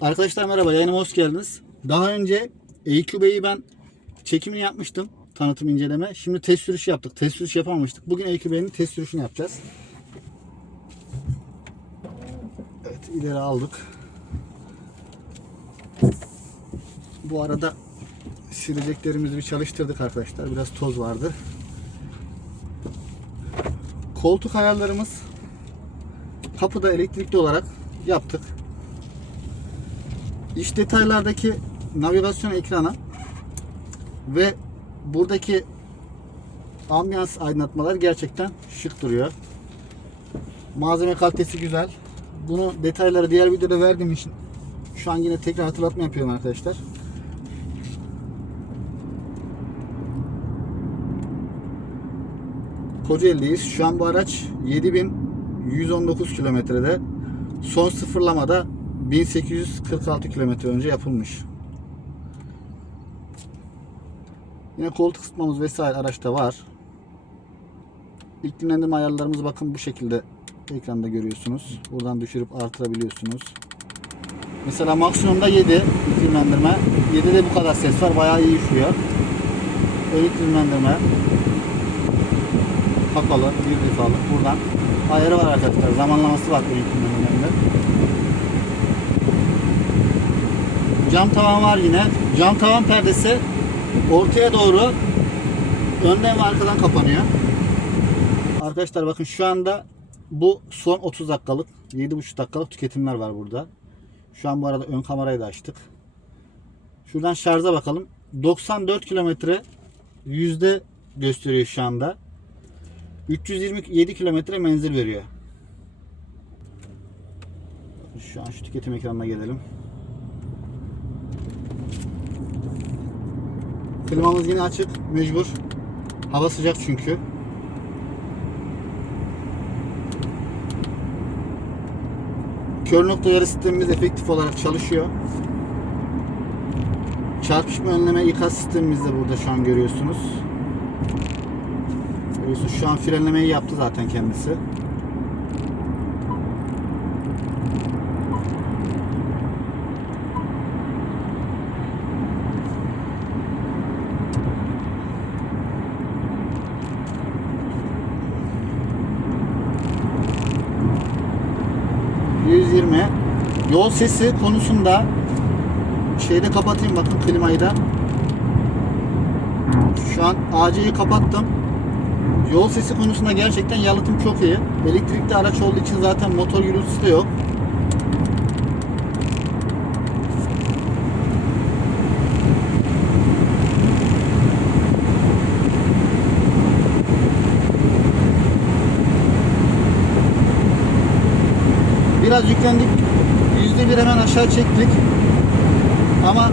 Arkadaşlar merhaba yayınıma hoş geldiniz. Daha önce EQB'yi ben çekimini yapmıştım. Tanıtım inceleme. Şimdi test sürüşü yaptık. Test sürüşü yapamamıştık. Bugün EQB'nin test sürüşünü yapacağız. Evet ileri aldık. Bu arada sileceklerimizi bir çalıştırdık arkadaşlar. Biraz toz vardı. Koltuk ayarlarımız kapıda elektrikli olarak yaptık. İç detaylardaki navigasyon ekranı ve buradaki ambiyans aydınlatmalar gerçekten şık duruyor. Malzeme kalitesi güzel. Bunu detayları diğer videoda verdiğim için şu an yine tekrar hatırlatma yapıyorum arkadaşlar. Kocaeli'deyiz. Şu an bu araç 7119 kilometrede. Son sıfırlamada 1846 kilometre önce yapılmış. Yine koltuk ısıtmamız vesaire araçta var. İklimlendirme ayarlarımız bakın bu şekilde ekranda görüyorsunuz. Buradan düşürüp artırabiliyorsunuz. Mesela maksimumda 7 iklimlendirme. 7'de bu kadar ses var. Bayağı iyi işliyor. Ön iklimlendirme. Kapalı, bir defalık. Buradan ayarı var arkadaşlar. Zamanlaması var ön iklimlendirmede. Cam tavan var yine. Cam tavan perdesi ortaya doğru önden ve arkadan kapanıyor. Arkadaşlar bakın şu anda bu son 30 dakikalık 7,5 dakikalık tüketimler var burada. Şu an bu arada ön kamerayı da açtık. Şuradan şarja bakalım. 94 kilometre yüzde gösteriyor şu anda. 327 kilometre menzil veriyor. Şu an şu tüketim ekranına gelelim. Klimamız yine açık. Mecbur. Hava sıcak çünkü. Kör nokta uyarı sistemimiz efektif olarak çalışıyor. Çarpışma önleme ikaz sistemimiz de burada şu an görüyorsunuz. Görüyorsunuz şu an frenlemeyi yaptı zaten kendisi. ...yol sesi konusunda... ...şeyde kapatayım bakın klimayı da... ...şu an AC'yi kapattım... ...yol sesi konusunda gerçekten yalıtım çok iyi... ...elektrikli araç olduğu için zaten motor gürültüsü de yok... Biraz yüklendik. Bir hemen aşağı çektik. Ama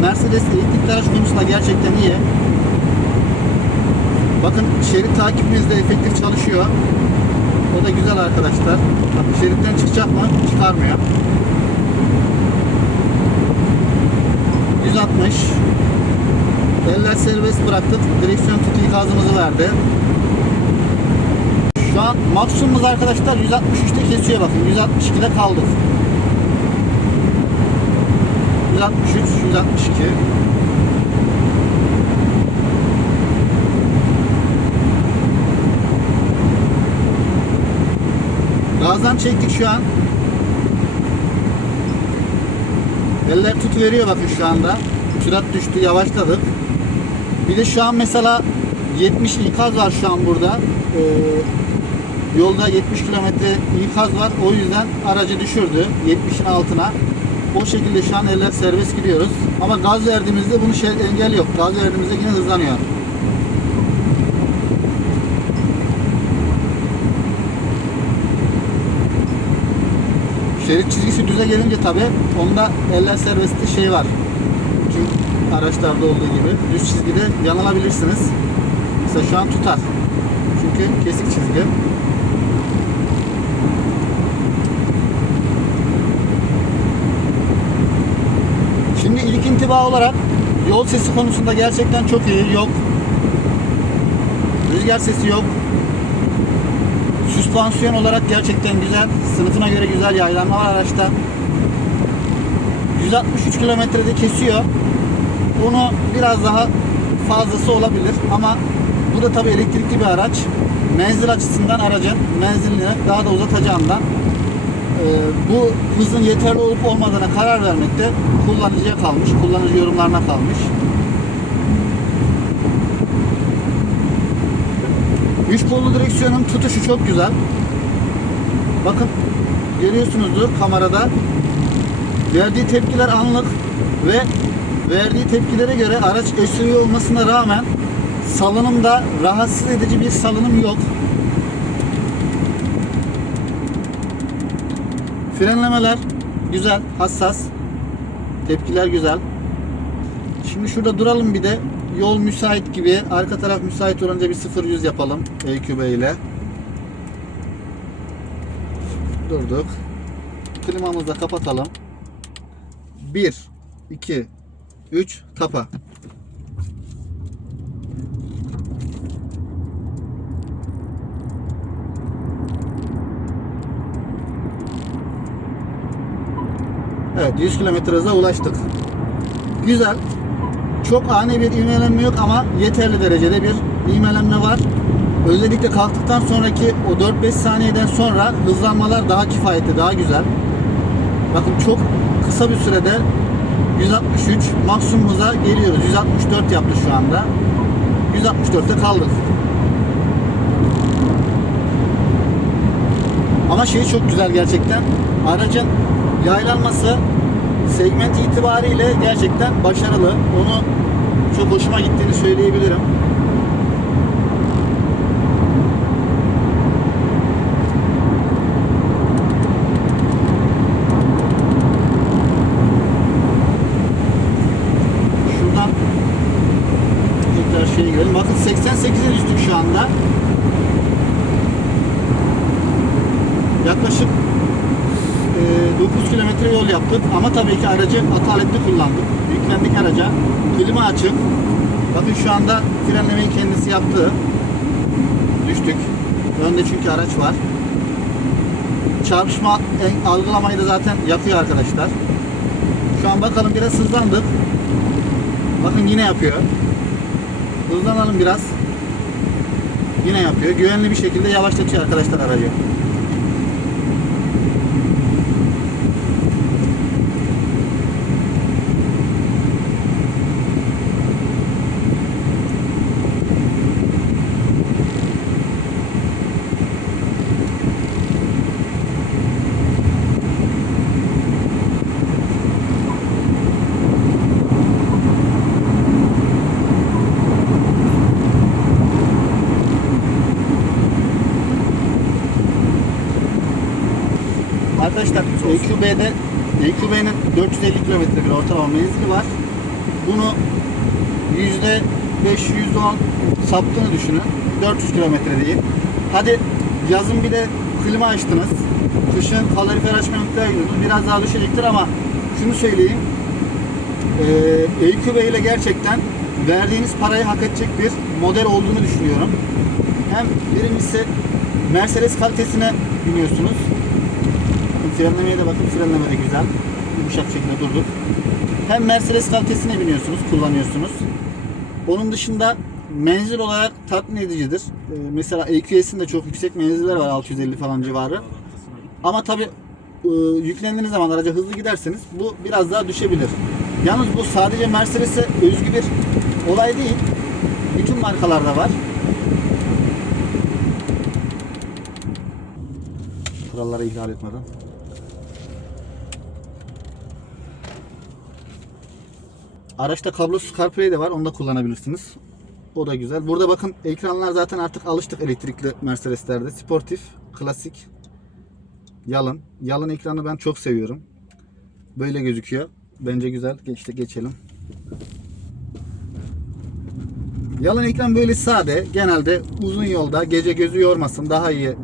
Mercedes elektrikli araç konusunda gerçekten iyi. Bakın şerit takibimiz de efektif çalışıyor. O da güzel arkadaşlar. Bakın şeritten çıkacak mı? Çıkarmıyor. 160 Eller serbest bıraktık. Direksiyon tutu ikazımızı verdi. Şu an maksimumumuz arkadaşlar 163'te kesiyor bakın. 162'de kaldık. 163, 162. Gazdan çektik şu an. Eller tutu veriyor bakın şu anda. Sürat düştü, yavaşladık. Bir de şu an mesela 70 ikaz var şu an burada. Ee, yolda 70 kilometre ikaz var. O yüzden aracı düşürdü 70'in altına. O şekilde şu an eller serbest gidiyoruz. Ama gaz verdiğimizde bunu şey, engel yok. Gaz verdiğimizde yine hızlanıyor. Şerit çizgisi düze gelince tabi onda eller serbesti şey var. Tüm araçlarda olduğu gibi düz çizgide yanılabilirsiniz. Mesela şu an tutar. Çünkü kesik çizgi. Şimdi ilk intiba olarak yol sesi konusunda gerçekten çok iyi. Yok. Rüzgar sesi yok. Süspansiyon olarak gerçekten güzel. Sınıfına göre güzel yaylanma var araçta. 163 kilometrede kesiyor. Bunu biraz daha fazlası olabilir ama bu da tabii elektrikli bir araç. Menzil açısından aracın menzilini daha da uzatacağından bu hızın yeterli olup olmadığına karar vermekte kullanıcıya kalmış, kullanıcı yorumlarına kalmış. Üç kollu direksiyonun tutuşu çok güzel. Bakın görüyorsunuzdur kamerada. Verdiği tepkiler anlık ve verdiği tepkilere göre araç SUV olmasına rağmen salınımda rahatsız edici bir salınım yok. Frenlemeler güzel, hassas. Tepkiler güzel. Şimdi şurada duralım bir de. Yol müsait gibi. Arka taraf müsait olunca bir 0-100 yapalım EQB ile. Durduk. Klimamızı da kapatalım. 1 2 3 kapa. Evet 100 km hıza ulaştık. Güzel. Çok ani bir ivmelenme yok ama yeterli derecede bir ivmelenme var. Özellikle kalktıktan sonraki o 4-5 saniyeden sonra hızlanmalar daha kifayetli, daha güzel. Bakın çok kısa bir sürede 163 maksimum hıza geliyoruz. 164 yaptı şu anda. 164'te kaldık. Ama şey çok güzel gerçekten. Aracın yaylanması segment itibariyle gerçekten başarılı. Onu çok hoşuma gittiğini söyleyebilirim. Şuradan tekrar şeyi görelim. Bakın 88'e düştük şu anda. Yaklaşık e, 9 kilometre yol yaptık ama tabii ki aracı ataletli kullandık. Yüklendik araca. Klima açık. Bakın şu anda frenlemeyi kendisi yaptı. Düştük. Önde çünkü araç var. Çarpışma algılamayı da zaten yapıyor arkadaşlar. Şu an bakalım biraz hızlandık. Bakın yine yapıyor. Hızlanalım biraz. Yine yapıyor. Güvenli bir şekilde yavaşlatıyor arkadaşlar aracı. Arkadaşlar EQB'de EQB'nin 450 kilometre bir ortalama menzili var. Bunu yüzde 5 yüzde 10 saptığını düşünün. 400 kilometre değil. Hadi yazın bir de klima açtınız. Kışın kalorifer mutlaka gidiyorsunuz. Biraz daha düşecektir ama şunu söyleyeyim. Ee, EQB ile gerçekten verdiğiniz parayı hak edecek bir model olduğunu düşünüyorum. Hem birincisi Mercedes kalitesine biniyorsunuz. Frenlemeye de bakın frenleme de güzel. Yumuşak şekilde durduk. Hem Mercedes kalitesine biniyorsunuz, kullanıyorsunuz. Onun dışında menzil olarak tatmin edicidir. Ee, mesela EQS'in de çok yüksek menziller var 650 falan civarı. Ama tabi yüklendiğiniz zaman araca hızlı giderseniz bu biraz daha düşebilir. Yalnız bu sadece Mercedes'e özgü bir olay değil. Bütün markalarda var. Kuralları ihlal etmeden. Araçta kablosuz CarPlay de var. Onu da kullanabilirsiniz. O da güzel. Burada bakın ekranlar zaten artık alıştık elektrikli Mercedes'lerde. Sportif, klasik, yalın. Yalın ekranı ben çok seviyorum. Böyle gözüküyor. Bence güzel. İşte geçelim. Yalın ekran böyle sade. Genelde uzun yolda gece gözü yormasın, daha iyi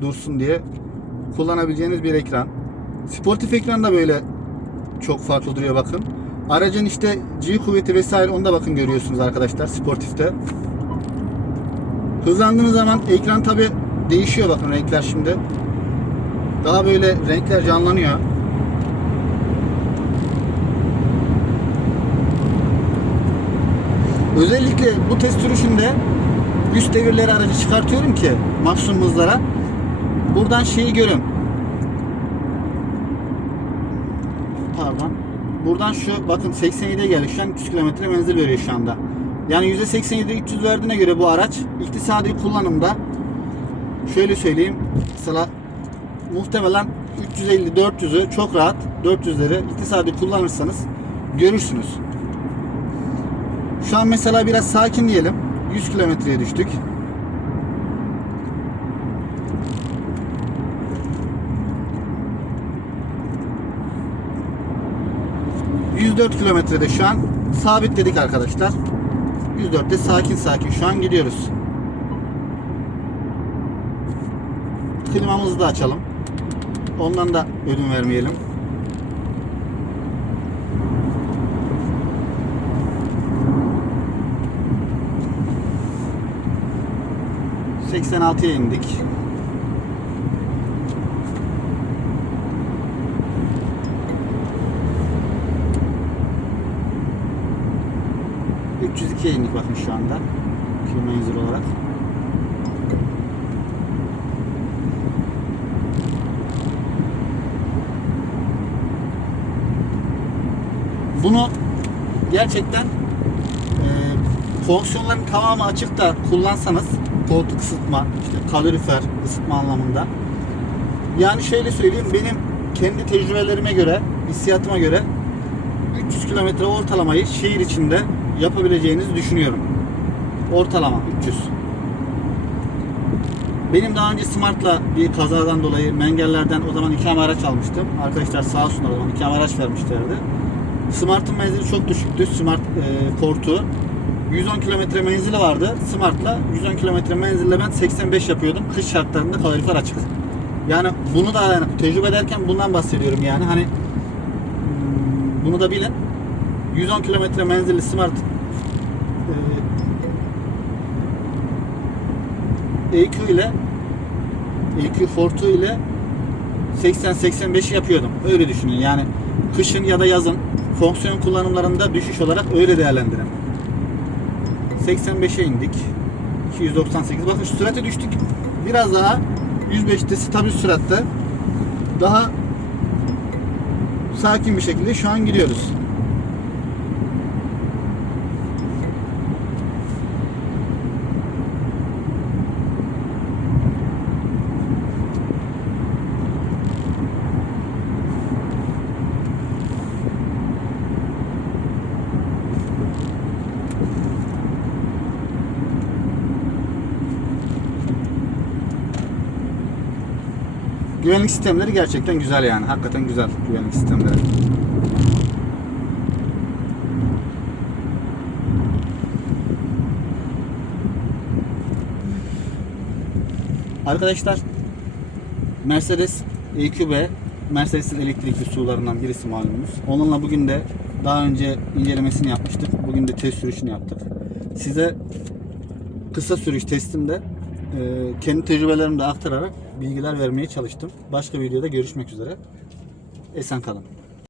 dursun diye kullanabileceğiniz bir ekran. Sportif ekran da böyle çok farklı duruyor bakın. Aracın işte G kuvveti vesaire onda bakın görüyorsunuz arkadaşlar sportifte. Hızlandığınız zaman ekran tabi değişiyor bakın renkler şimdi. Daha böyle renkler canlanıyor. Özellikle bu test sürüşünde üst devirleri aracı çıkartıyorum ki maksimum hızlara. Buradan şeyi görün. Buradan şu bakın 87'ye geldik. Şu an 300 kilometre menzil veriyor şu anda. Yani %87 300 verdiğine göre bu araç iktisadi kullanımda şöyle söyleyeyim. Mesela muhtemelen 350 400'ü çok rahat 400'leri iktisadi kullanırsanız görürsünüz. Şu an mesela biraz sakin diyelim. 100 kilometreye düştük. ...104 kilometrede şu an sabitledik arkadaşlar. 104'te sakin sakin şu an gidiyoruz. Klimamızı da açalım. Ondan da ödün vermeyelim. ...86'ya indik. ...302'ye indik bakın şu anda. Menzil olarak. Bunu gerçekten e, fonksiyonların tamamı açık da kullansanız koltuk ısıtma, işte kalorifer ısıtma anlamında. Yani şöyle söyleyeyim benim kendi tecrübelerime göre, hissiyatıma göre 300 kilometre ortalamayı şehir içinde yapabileceğinizi düşünüyorum. Ortalama 300. Benim daha önce Smart'la bir kazadan dolayı mengellerden o zaman iki araç almıştım. Arkadaşlar sağ olsunlar o zaman iki araç vermişlerdi. Smart'ın menzili çok düşüktü. Smart e, Portu. 110 kilometre menzili vardı. Smart'la 110 kilometre menzille ben 85 yapıyordum. Kış şartlarında kalorifer açık. Yani bunu da yani tecrübe ederken bundan bahsediyorum yani. Hani hmm, bunu da bilin. 110 kilometre menzilli Smart e, EQ ile EQ Fortu ile 80-85 yapıyordum. Öyle düşünün yani kışın ya da yazın fonksiyon kullanımlarında düşüş olarak öyle değerlendirin. 85'e indik. 298. Bakın sürate düştük. Biraz daha 105'te stabil süratte daha sakin bir şekilde şu an gidiyoruz. Güvenlik sistemleri gerçekten güzel yani. Hakikaten güzel güvenlik sistemleri. Arkadaşlar Mercedes EQB Mercedes'in elektrikli sularından birisi malumunuz. Onunla bugün de daha önce incelemesini yapmıştık. Bugün de test sürüşünü yaptık. Size kısa sürüş testimde e, kendi tecrübelerimi de aktararak bilgiler vermeye çalıştım. Başka videoda görüşmek üzere. Esen kalın.